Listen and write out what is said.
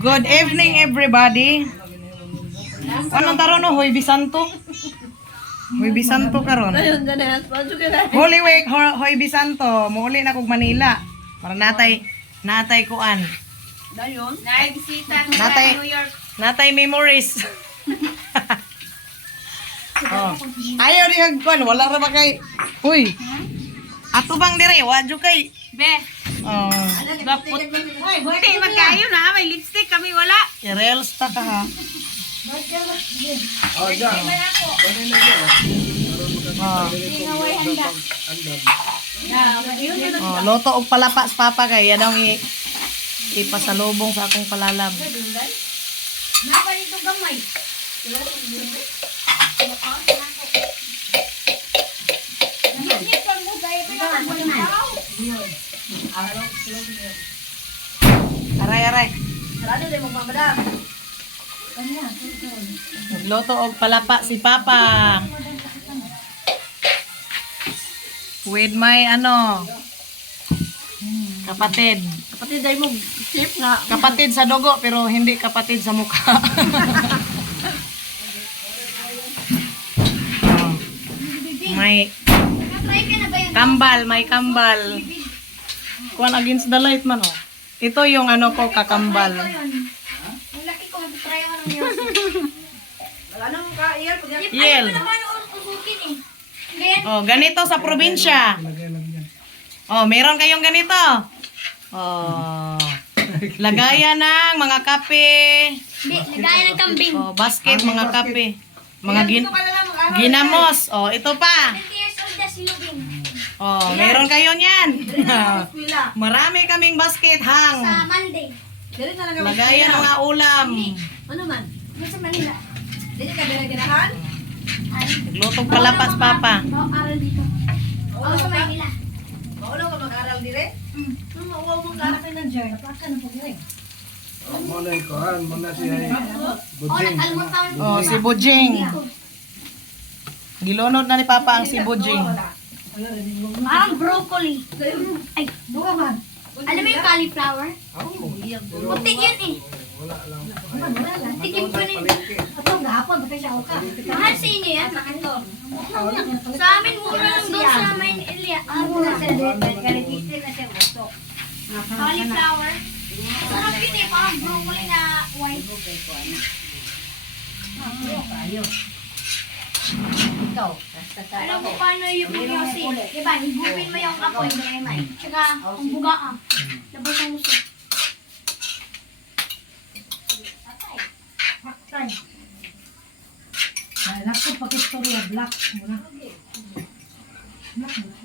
Good evening everybody. Anong taro no? Hoy Bisanto. Hoy Bisanto karon. Holy Week Hoy Bisanto. Muuli na kog Manila. Para natay kuan. Dayon. Nagbisita sa Natay New York. natay memories. Oh. Ayaw di kag kuan, wala ra ba kay. Uy. Ato bang dire, wadyo kay. Be. Oh. Buti magkayo na. May lipstick kami wala. I-reels ta ka ha. Oh, dyan. Oh, loto og palapas papa kay yan ang ipasalubong sa akong palalab. Napa dito gamay. Aray. Sarado din mo madam. Nagloto og palapa si papa. With my kapatid. Kapatid day mo chef nga. Kapatid sa dugo pero hindi kapatid sa mukha. Oh. May may kambal. Kuan against the light man oh. Ito yung ko kakambal. Ang laki ko mag-try ako ng yun. Wala nang kaiyal. Yel. Oh, ganito sa probinsya. Oh, meron kayong ganito. Oh. Lagayan ng mga kape. Lagayan ng kambing. Oh, basket mga kape. Mga ginamos. Oh, ito pa. 20 years old na si Lubing. Oh, meron kayo niyan. Marami kaming basket hang. Sa Monday. Lagayan ng mga ulam. Ano man? Sa Manila. Dili ka dinagirahan? Naglutog palapas papa. Aral dito. Oo, sa Manila. Maulo ka mag-aral dire? Mauwaw mong gara kayo ng jar. Napaka na po rin. Muna yung kuhan, muna siya Oo, nag-almot tayo. Oh, si Bujing. Gilunod na ni papa ang si Bujing. Parang broccoli. Ay, bukan. Alam mo yung cauliflower? Puti yun eh. Tikim ko na yun. Itong gahapon, bakit siya ka? Mahal sa inyo yan, ito. Sa amin, mura lang doon sa Maynila. Cauliflower. Sarap yun eh, parang broccoli na white. Alam mo paano yung yosi? Diba, higupin mo yung apoy, tsaka ang buga labas ang gusto. Black ko pag-istorya, black muna. Black muna.